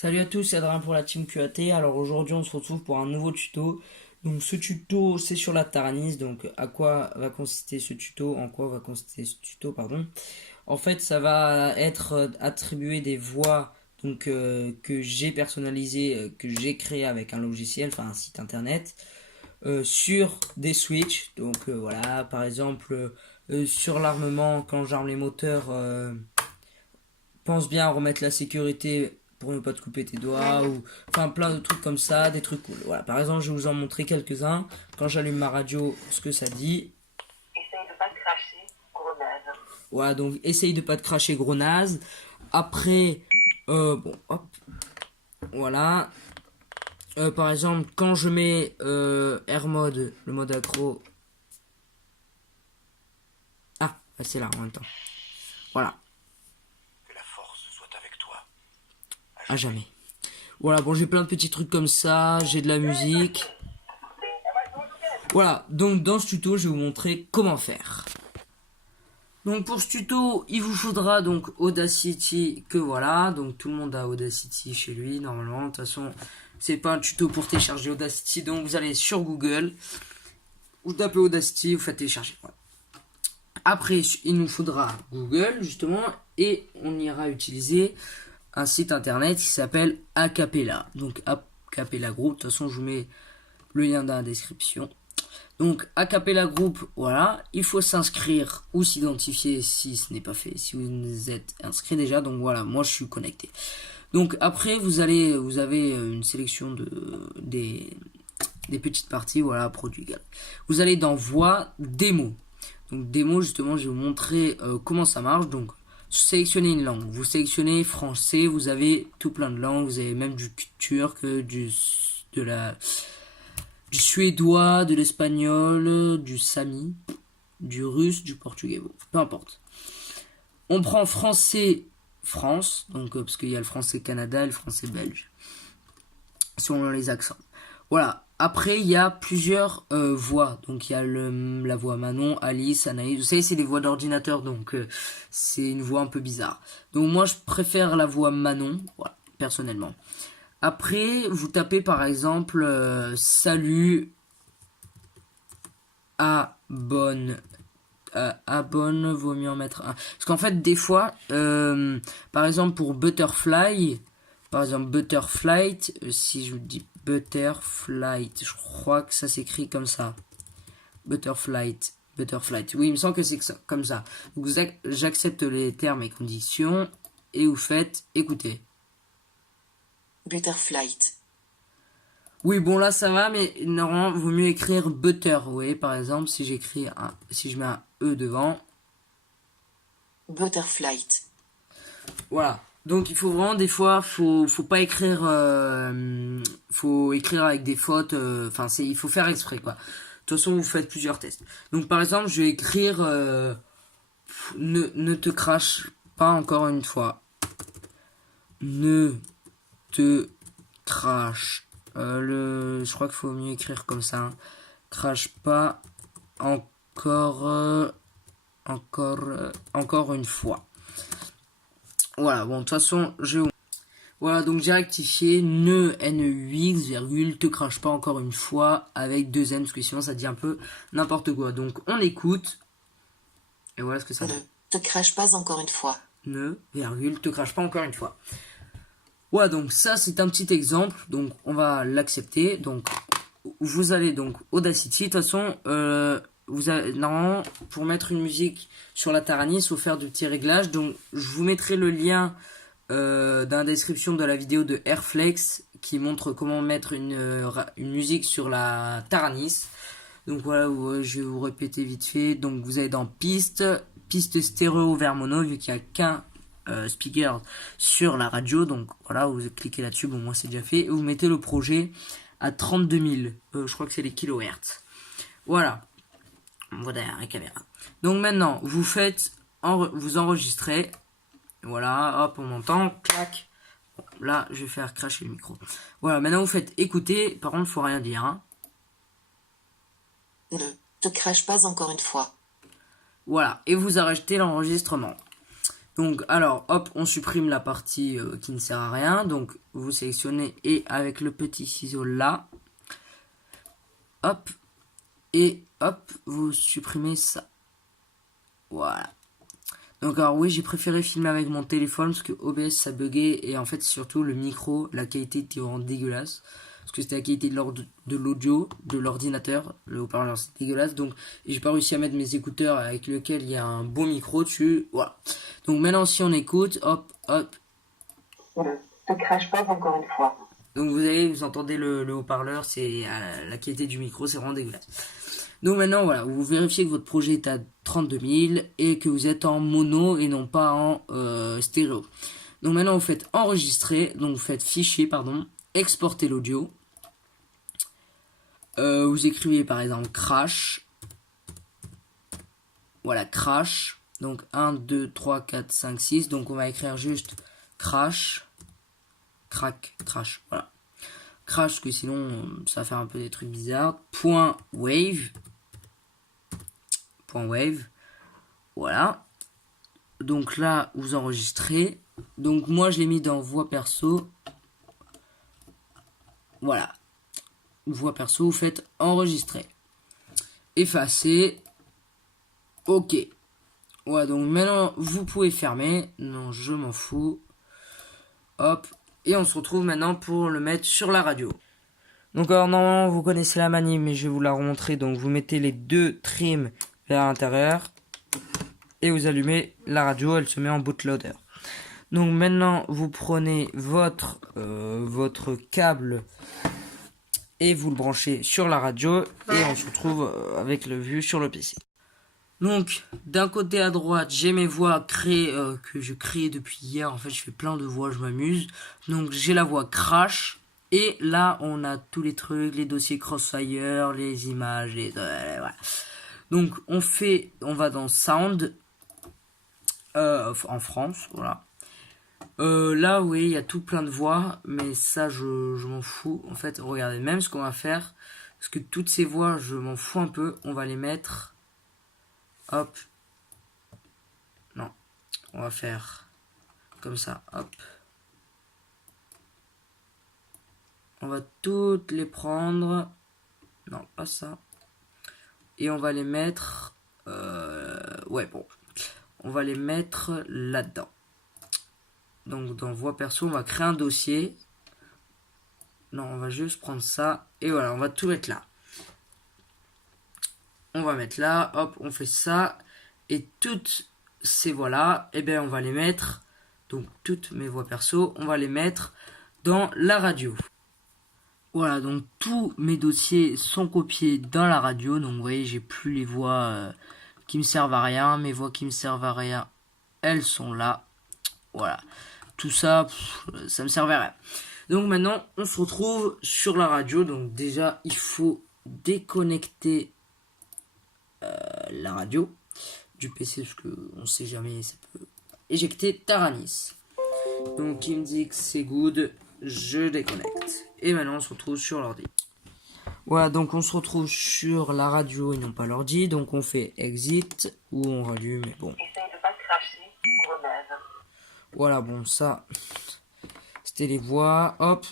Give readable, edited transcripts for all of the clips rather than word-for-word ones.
Salut à tous, c'est Adrien pour la team QAT. Alors aujourd'hui on se retrouve pour un nouveau tuto. Donc ce tuto c'est sur la Taranis. Donc à quoi va consister ce tuto? En quoi va consister ce tuto, pardon. En fait ça va être attribuer des voix que j'ai personnalisées, que j'ai créé avec un logiciel, enfin un site internet, sur des switches. Donc voilà, par exemple sur l'armement, quand j'arme les moteurs, pense bien à remettre la sécurité pour ne pas te couper tes doigts, ou enfin plein de trucs comme ça, des trucs cool. Voilà, par exemple, je vais vous en montrer quelques-uns. Quand j'allume ma radio, ce que ça dit. Essaye de pas te cracher, gros naze. Voilà, donc essaye de pas te cracher, gros naze. Après, bon, hop, voilà. Par exemple, quand je mets Air Mode, le mode accro. Ah, c'est là en même temps. Voilà, Que la force soit avec toi. à jamais. Voilà, bon, j'ai plein de petits trucs comme ça, j'ai de la musique. Voilà, donc dans ce tuto, je vais vous montrer comment faire. Donc pour ce tuto, il vous faudra donc Audacity, que voilà, donc tout le monde a Audacity chez lui, normalement. De toute façon, c'est pas un tuto pour télécharger Audacity, donc vous allez sur Google, vous tapez Audacity, vous faites télécharger. Voilà. Après, il nous faudra Google, justement, et on ira utiliser un site internet qui s'appelle Acapella. Donc Acapella Group, de toute façon, je vous mets le lien dans la description. Donc, Acapella Group, voilà, il faut s'inscrire ou s'identifier si ce n'est pas fait, si vous êtes inscrit déjà. Donc voilà, moi je suis connecté. Donc après, vous avez une sélection des petites parties, voilà, produits égal. Vous allez dans voix, démo. Donc démo, justement, je vais vous montrer comment ça marche. Donc, sélectionnez une langue. Vous sélectionnez français, vous avez tout plein de langues, vous avez même du turc, du suédois, de l'espagnol, du sami, du russe, du portugais, bon, peu importe. On prend français France, donc parce qu'il y a le français Canada et le français belge, selon les accents. Voilà. Après, il y a plusieurs voix. Donc, il y a la voix Manon, Alice, Anaïs. Vous savez, c'est des voix d'ordinateur, donc c'est une voix un peu bizarre. Donc, moi, je préfère la voix Manon, voilà, personnellement. Après, vous tapez par exemple salut, abonne. Abonne, vaut mieux en mettre un. Parce qu'en fait, des fois, par exemple pour Butterfly, si je vous dis Butterflight, je crois que ça s'écrit comme ça. Butterflight. Oui, il me semble que c'est comme ça. Donc, j'accepte les termes et conditions et vous faites écouter. Butterflight. Oui, bon là ça va, mais normalement vaut mieux écrire butter. Vous voyez, par exemple, si je mets un E devant. Butterflight. Voilà. Donc il faut vraiment des fois, faut pas écrire, faut écrire avec des fautes. Enfin, il faut faire exprès quoi. De toute façon, vous faites plusieurs tests. Donc par exemple, je vais écrire ne te crache pas encore une fois. Ne te crache. Je crois qu'il faut mieux écrire comme ça. Hein. Crache pas encore une fois. Voilà, bon, de toute façon, voilà, donc j'ai rectifié N8, virgule, te crache pas encore une fois, avec 2 N, parce que sinon ça dit un peu n'importe quoi. Donc on écoute, et voilà ce que ça Ne dit. te crache pas encore une fois. Virgule, te crache pas encore une fois. Voilà, donc ça c'est un petit exemple, donc on va l'accepter. Donc vous allez donc Audacity, de toute façon, vous avez, normalement, pour mettre une musique sur la Taranis, il faut faire de petits réglages. Donc je vous mettrai le lien dans la description de la vidéo de Airflex qui montre comment mettre une musique sur la Taranis. Donc voilà, je vais vous répéter vite fait. Donc vous allez dans piste stéréo vers mono, vu qu'il n'y a qu'un speaker sur la radio. Donc voilà, vous cliquez là-dessus. Bon, moi c'est déjà fait. Et vous mettez le projet à 32 000. Je crois que c'est les kilohertz. Voilà. On voit derrière la caméra. Donc maintenant, vous enregistrez. Voilà, hop, on entend. Clac. Bon, là, je vais faire cracher le micro. Voilà, maintenant vous faites écouter. Par contre, il faut rien dire. Hein. Ne te crache pas encore une fois. Voilà, et vous arrêtez l'enregistrement. Donc alors hop, on supprime la partie qui ne sert à rien. Donc vous sélectionnez et avec le petit ciseau là, hop, et hop, vous supprimez ça. Voilà. Donc alors oui, j'ai préféré filmer avec mon téléphone parce que OBS ça buguait et en fait surtout le micro, la qualité était vraiment dégueulasse. Parce que c'était la qualité de l'audio, de l'ordinateur, le haut-parleur c'est dégueulasse. Donc j'ai pas réussi à mettre mes écouteurs avec lequel il y a un bon micro dessus. Voilà. Donc maintenant si on écoute, hop, hop. Ne crache pas encore une fois. Donc vous entendez le haut-parleur, c'est la qualité du micro, c'est vraiment dégueulasse. Donc maintenant voilà, vous vérifiez que votre projet est à 32 000 et que vous êtes en mono et non pas en stéréo. Donc maintenant vous faites enregistrer, donc vous faites fichier, pardon, exporter l'audio. Vous écrivez par exemple crash. Voilà, crash. Donc 1, 2, 3, 4, 5, 6. Donc on va écrire juste crash. Crack, crash, voilà. Crash, parce que sinon ça va faire un peu des trucs bizarres. Point wave. Point wave. Voilà. Donc là, vous enregistrez. Donc moi, je l'ai mis dans voix perso. Voilà. Voix perso, vous faites enregistrer. Effacer. Ok. Voilà, donc maintenant, vous pouvez fermer. Non, je m'en fous. Hop. Et on se retrouve maintenant pour le mettre sur la radio. Donc alors normalement, vous connaissez la manip, mais je vais vous la remontrer. Donc vous mettez les deux trims vers l'intérieur. Et vous allumez la radio, elle se met en bootloader. Donc maintenant, vous prenez votre câble et vous le branchez sur la radio et on se retrouve avec le vue sur le PC. Donc d'un côté à droite, j'ai mes voix créées que je crée depuis hier. En fait, je fais plein de voix, je m'amuse. Donc j'ai la voix crash et là on a tous les trucs, les dossiers Crossfire, les images, voilà. Donc on va dans Sound en France, voilà. Là, oui, il y a tout plein de voix, mais ça, je m'en fous. En fait, regardez, même ce qu'on va faire, parce que toutes ces voix, je m'en fous un peu. On va les mettre, hop. Non, on va faire comme ça, hop. On va toutes les prendre. Non, pas ça. Et on va les mettre, ouais, bon. On va les mettre là-dedans. Donc dans voix perso, on va créer un dossier. Non, on va juste prendre ça. Et voilà, on va tout mettre là. On va mettre là, hop, on fait ça. Et toutes ces voix-là, eh bien on va les mettre. Donc toutes mes voix perso, on va les mettre dans la radio. Voilà, donc tous mes dossiers sont copiés dans la radio. Donc vous voyez, j'ai plus les voix qui me servent à rien. Mes voix qui me servent à rien, elles sont là. Voilà. Tout ça, ça me servait à rien. Donc maintenant, on se retrouve sur la radio. Donc déjà, il faut déconnecter la radio du PC parce qu'on ne sait jamais, ça peut éjecter Taranis. Donc il me dit que c'est good, je déconnecte. Et maintenant, on se retrouve sur l'ordi. Voilà, donc on se retrouve sur la radio et non pas l'ordi. Donc on fait exit ou on rallume, mais bon. Essaye de pas cracher, remède. Voilà, bon, ça, c'était les voix. Hop,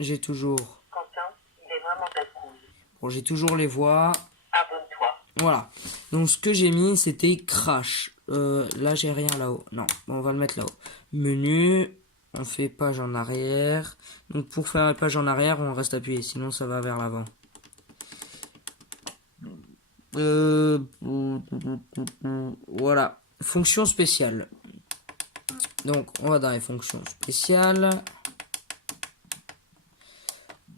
j'ai toujours. Quentin, il est vraiment ta couille. Bon, j'ai toujours les voix. Abonne-toi. Voilà. Donc, ce que j'ai mis, c'était crash. Là, j'ai rien là-haut. Non, on va le mettre là-haut. Menu, on fait page en arrière. Donc, pour faire la page en arrière, on reste appuyé. Sinon, ça va vers l'avant. Voilà. Fonction spéciale. Donc, on va dans les fonctions spéciales.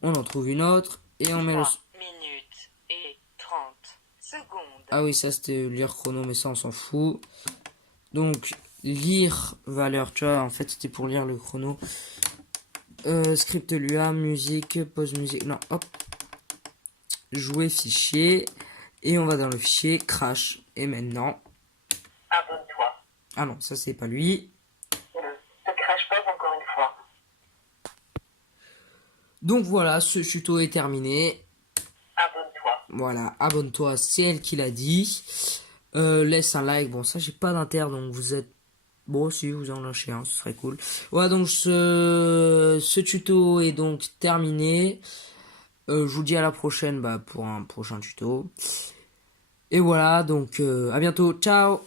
On en trouve une autre. Et on met le... minutes et 30 secondes. Ah oui, ça c'était lire chrono, mais ça on s'en fout. Donc, lire valeur, tu vois, en fait c'était pour lire le chrono. Script LUA, musique, pause musique. Non, hop. Jouer fichier. Et on va dans le fichier crash. Et maintenant... Abonne-toi. Ah non, ça c'est pas lui. Ne crache pas encore une fois. Donc voilà, ce tuto est terminé. Abonne-toi. Voilà, abonne-toi, c'est elle qui l'a dit. laisse un like. Bon, ça, j'ai pas d'inter, donc vous êtes... Bon, si vous en lâchez un, ce serait cool. Voilà, donc ce tuto est donc terminé. Je vous dis à la prochaine pour un prochain tuto. Et voilà, donc à bientôt. Ciao!